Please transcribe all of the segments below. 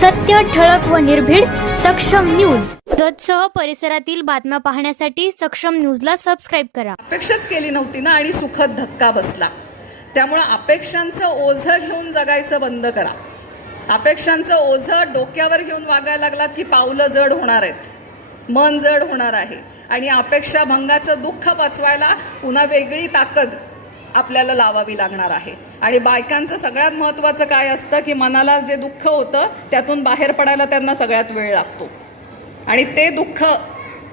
सत्य, ठळक व निर्भीड सक्षम न्यूज. जतसह परिसरातील बातम्या पाहण्यासाठी सक्षम न्यूजला सबस्क्राईब करा. अपेक्षाच केली नव्हती ना आणि सुखद धक्का बसला. त्यामुळे अपेक्षांचं ओझं घेऊन जगायचं बंद करा. अपेक्षांचं ओझं डोक्यावर घेऊन वागायला लागलात की पावलं जड होणार आहेत, मन जड होणार आहे आणि अपेक्षा भंगाचं दुःख पचवायला पुन्हा वेगळी ताकद आपल्याला लावावी लागणार आहे. आणि बायकांचं सगळ्यात महत्त्वाचं काय असतं की मनाला जे दुःख होतं त्यातून बाहेर पडायला त्यांना सगळ्यात वेळ लागतो आणि ते दुःख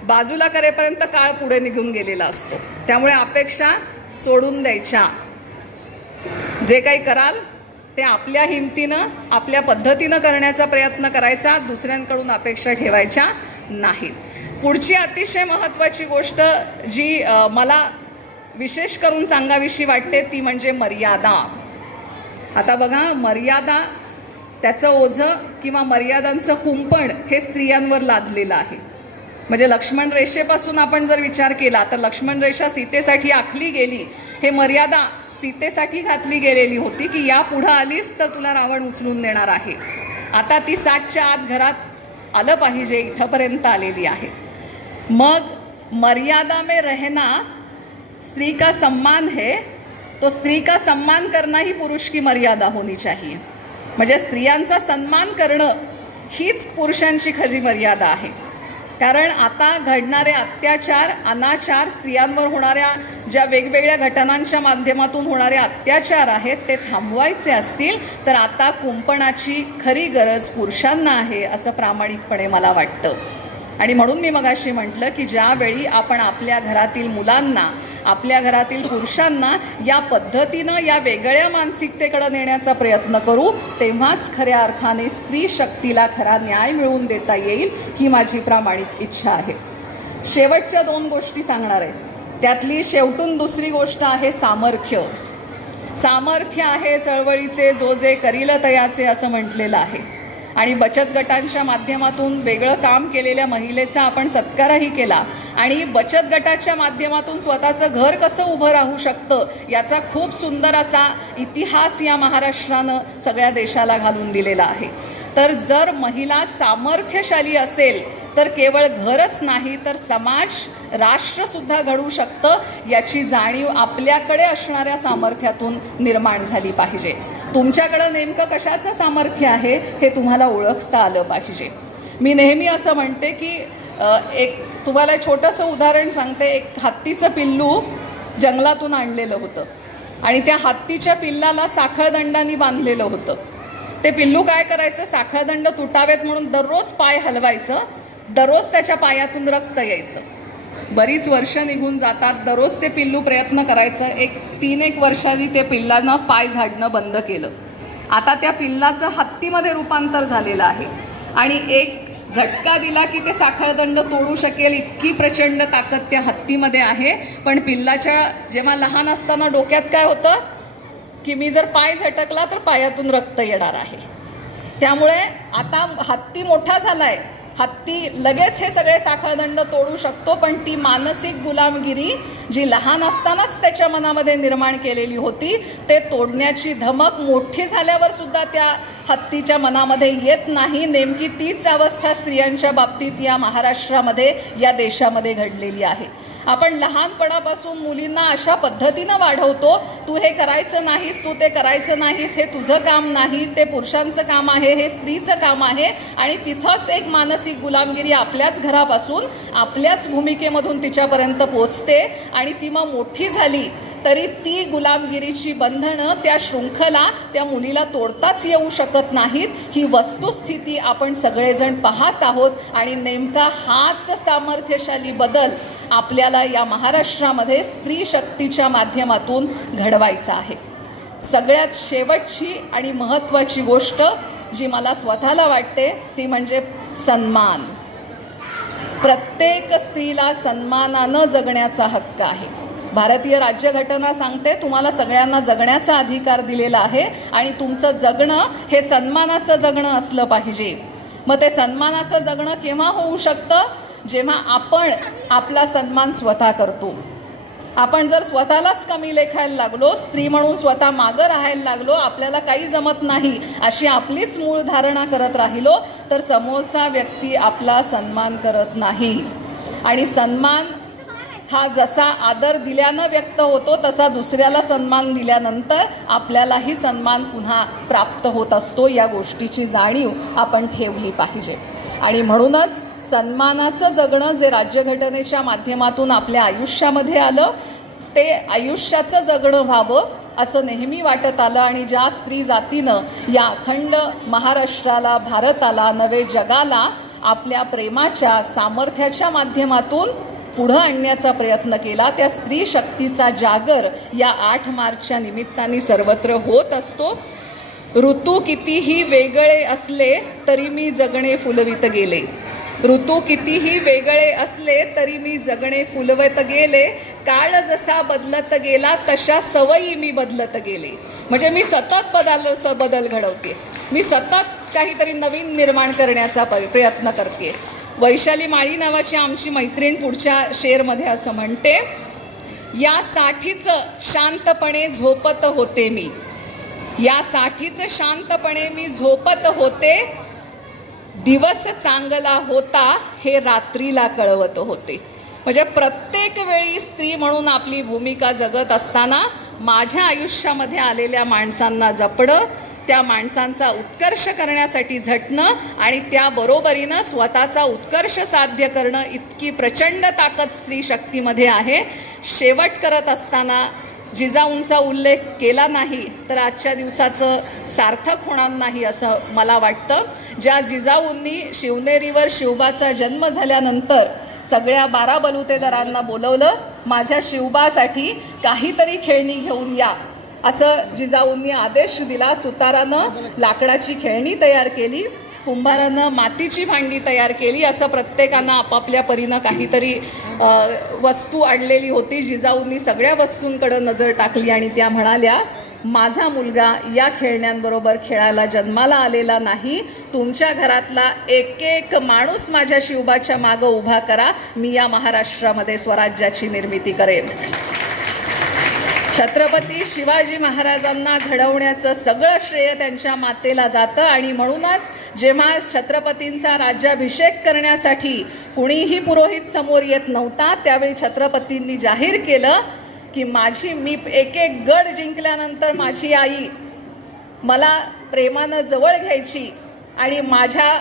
बाजूला करेपर्यंत काळ पुढे निघून गेलेला असतो. त्यामुळे अपेक्षा सोडून द्यायच्या. जे काही कराल ते आपल्या हिमतीनं आपल्या पद्धतीनं करण्याचा प्रयत्न करायचा, दुसऱ्यांकडून अपेक्षा ठेवायच्या नाहीत. पुढची अतिशय महत्त्वाची गोष्ट जी मला विशेष करून सांगावीशी वाटते ती म्हणजे मर्यादा. आता बघा, मर्यादा त्याचं ओझं किंवा मर्यादांचं कुंपण हे स्त्रियांवर लादलेलं आहे. म्हणजे लक्ष्मण रेषेपासून आपण जर विचार केला तर लक्ष्मण रेषा सीतेसाठी आखली गेली. हे मर्यादा सीतेसाठी घातली गेलेली होती की या पुढं आलीस तर तुला रावण उचलून देणार आहे. आता ती 7च्या आत घरात आलं पाहिजे इथंपर्यंत आलेली आहे. मग मर्यादा में रहना स्त्री का सम्मान है, तो स्त्री का सम्मान करना ही पुरुष की मर्यादा होनी चाहिए. म्हणजे स्त्रियांचा सन्मान करणं हीच पुरुषांची खरी मर्यादा आहे. कारण आता घडणारे अत्याचार, अनाचार, स्त्रियांवर होणाऱ्या ज्या वेगवेगळ्या घटनांच्या माध्यमातून होणारे अत्याचार आहेत ते थांबवायचे असतील तर आता कुंपणाची खरी गरज पुरुषांना आहे असं प्रामाणिकपणे मला वाटतं. आणि म्हणून मी मगाशी म्हटलं की ज्यावेळी आपण आपल्या घरातील मुलांना, आपल्या घरातील पुरुषांना या पद्धतीनं या वेगळ्या मानसिकतेकडे नेण्याचा प्रयत्न करू तेव्हाच खऱ्या अर्थाने स्त्री शक्तीला खरा न्याय मिळवून देता येईल ही माझी प्रामाणिक इच्छा आहे. शेवटच्या 2 गोष्टी सांगणार आहे. त्यातली शेवटून दुसरी गोष्ट आहे सामर्थ्य. सामर्थ्य आहे चळवळीचे जो जे करील तयाचे असं म्हटलेलं आहे. आणि बचत गटांच्या माध्यमातून वेगळं काम केलेल्या महिलेचा आपण सत्कारही केला आणि बचत गटाच्या माध्यमातून स्वतःचं घर कसं उभं राहू शकतं याचा खूप सुंदर असा इतिहास या महाराष्ट्रानं सगळ्या देशाला घालून दिलेला आहे. तर जर महिला सामर्थ्यशाली असेल तर केवळ घरच नाही तर समाज, राष्ट्रसुद्धा घडू शकतं याची जाणीव आपल्याकडे असणाऱ्या सामर्थ्यातून निर्माण झाली पाहिजे. तुमच्याकडं नेमकं कशाचं सामर्थ्य आहे हे तुम्हाला ओळखता आलं पाहिजे. मी नेहमी असं म्हणते की एक तुम्हाला छोटंसं उदाहरण सांगते. एक हत्तीचं पिल्लू जंगलातून आणलेलं होतं आणि त्या हत्तीच्या पिल्लाला साखळदंडाने बांधलेलं होतं. ते पिल्लू काय करायचं, साखळदंड तुटावेत म्हणून दररोज पाय हलवायचं, दररोज त्याच्या पायातून रक्त यायचं. बरीच वर्ष निघून जातात, दररोज ते पिल्लू प्रयत्न करायचं. 3-1 वर्षांनी ते पिल्लानं पाय झाडणं बंद केलं. आता त्या पिल्लाचं हत्तीमध्ये रूपांतर झालेलं आहे आणि एक झटका दिला की ते साखळदंड तोडू शकेल इतकी प्रचंड ताकद त्या हत्तीमध्ये आहे. पण पिल्लाच्या जेव्हा लहान असताना डोक्यात काय होतं की मी जर पाय झटकला तर पायातून रक्त येणार आहे. त्यामुळे आता हत्ती मोठा झालाय, हत्ती लगेच हे सगळे साखळदंड तोडू शकतो. पण ती मानसिक गुलामगिरी जी लहान असतानाच त्याच्या मनामध्ये निर्माण केलेली होती ते तोडण्याची धमक मोठी झाल्यावर सुद्धा त्या हत्तीच्या मनामध्ये येत नाही. नेमकी तीच अवस्था स्त्रियांच्या बाबतीत या महाराष्ट्रामध्ये, या देशामध्ये घडलेली आहे. आपण लहानपणापासून मुलींना अशा पद्धतीनं वाढवतो, तू हे करायचं नाहीस, तू ते करायचं नाहीस, हे तुझं काम नाही, ते पुरुषांचं काम आहे, हे स्त्रीचं काम आहे. आणि तिथंच एक मानसिक गुलामगिरी आपल्याच घरापासून, आपल्याच भूमिकेमधून तिच्यापर्यंत पोचते आणि ती मग मोठी झाली तरी ती गुलामगिरीची बंधनं, त्या शृंखला त्या मुलीला तोडताच येऊ शकत नाहीत. ही वस्तुस्थिती आपण सगळेजण पाहत आहोत आणि नेमका हाच सामर्थ्यशाली बदल आपल्याला या महाराष्ट्रामध्ये स्त्री शक्तीच्या माध्यमातून घडवायचा आहे. सगळ्यात शेवटची आणि महत्त्वाची गोष्ट जी मला स्वतःला वाटते ती म्हणजे सन्मान. प्रत्येक स्त्रीला सन्मानानं जगण्याचा हक्क आहे. भारतीय राज्यघटना सांगते तुम्हाला सगळ्यांना जगण्याचा अधिकार दिलेला आहे आणि तुमचं जगणं हे सन्मानाचं जगणं असलं पाहिजे. मग ते सन्मानाचं जगणं केव्हा होऊ शकतं, जेव्हा आपण आपला सन्मान स्वतः करतो. आपण जर स्वतःलाच कमी लेखायला लागलो, स्त्री म्हणून स्वतः मागं राहायला लागलो, आपल्याला काही जमत नाही अशी आपलीच मूळ धारणा करत राहिलो तर समोरचा व्यक्ती आपला सन्मान करत नाही. आणि सन्मान हा जसा आदर दिल्यानं व्यक्त होतो तसा दुसऱ्याला सन्मान दिल्यानंतर आपल्यालाही सन्मान पुन्हा प्राप्त होत असतो. या गोष्टीची जाणीव आपण ठेवली पाहिजे. आणि म्हणूनच सन्मानाचं जगणं जे राज्यघटनेच्या माध्यमातून आपल्या आयुष्यामध्ये आलं ते आयुष्याचं जगणं व्हावं असं नेहमी वाटत आलं. आणि ज्या स्त्री जातीनं या अखंड महाराष्ट्राला, भारताला, नवे जगाला आपल्या प्रेमाच्या, सामर्थ्याच्या माध्यमातून पुढं आणण्याचा प्रयत्न केला, त्या स्त्री शक्तीचा जागर या 8 मार्चच्या निमित्ताने सर्वत्र होत असतो. ऋतू कितीही वेगळे असले तरी मी जगणे फुलवित गेले. ऋतू कितीही वेगळे असले तरी मी जगणे फुलवत गेले. काळ जसा बदलत गेला तशा सवयी मी बदलत गेले. म्हणजे मी सतत बदल घडवते, मी सतत काहीतरी नवीन निर्माण करण्याचा प्रयत्न करते. वैशाली माळी नावाची आमची मैत्रीण पुढच्या शेरमध्ये असं म्हणते, यासाठीच शांतपणे झोपत होते मी, यासाठीच शांतपणे मी झोपत होते. दिवस चांगला होता हे रात्रीला कळवत होते. म्हणजे प्रत्येक वेळी स्त्री म्हणून आपली भूमिका जगत असताना माझ्या आयुष्यामध्ये आलेल्या माणसांना जपणं, त्या माणसांचा उत्कर्ष करण्यासाठी झटणं आणि त्याबरोबरीनं स्वतःचा उत्कर्ष साध्य करणं, इतकी प्रचंड ताकद स्त्री शक्तीमध्ये आहे. शेवट करत असताना जिजाऊंचा उल्लेख केला नाही तर आजच्या दिवसाचं सार्थक होणार नाही असं मला वाटतं. ज्या जिजाऊंनी शिवनेरीवर शिवबाचा जन्म झाल्यानंतर सगळ्या 12 बलुतेदारांना बोलवलं, माझ्या शिवबासाठी काहीतरी खेळणी घेऊन या असं जिजाऊंनी आदेश दिला. सुतारानं लाकडाची खेळणी तयार केली, कुंभारानं मातीची भांडी तयार केली. असं प्रत्येकानं आपापल्या परीनं काहीतरी वस्तू आणलेली होती. जिजाऊंनी सगळ्या वस्तूंकडे नजर टाकली आणि त्या म्हणाल्या, माझा मुलगा या खेळण्यांबरोबर खेळायला जन्माला आलेला नाही. तुमच्या घरातला एक एक माणूस माझ्या शिवबाच्या मागं उभा करा, मी या महाराष्ट्रामध्ये स्वराज्याची निर्मिती करेन. छत्रपती शिवाजी महाराजांना घडवण्याचं सगळं श्रेय त्यांच्या मातेला जातं. आणि म्हणूनच जेव्हा छत्रपतींचा राज्याभिषेक करण्यासाठी कुणीही पुरोहित समोर येत नव्हता त्यावेळी छत्रपतींनी जाहीर केलं की मी एक एक गड जिंकल्यानंतर माझी आई मला प्रेमानं जवळ घ्यायची आणि माझ्या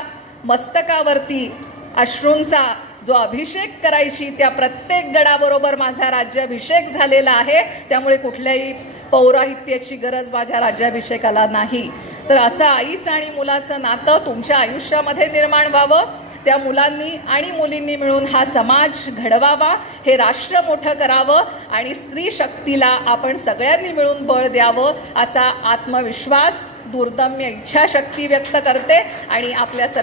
मस्तकावरती अश्रूंचा जो अभिषेक करायची. त्या प्रत्येक गडाबरोबर माझा राज्याभिषेक झालेला आहे, त्यामुळे कुठल्याही पौराहित्याची गरज माझ्या राज्याभिषेकाला नाही. तर असं आईचं आणि मुलाचं नातं तुमच्या आयुष्यामध्ये निर्माण व्हावं. त्या मुलांनी आणि मुलींनी मिळून हा समाज घडवावा, हे राष्ट्र मोठं करावं आणि स्त्री शक्तीला आपण सगळ्यांनी मिळून बळ द्यावं असा आत्मविश्वास, दुर्दम्य इच्छाशक्ती व्यक्त करते आणि आपल्या सर्व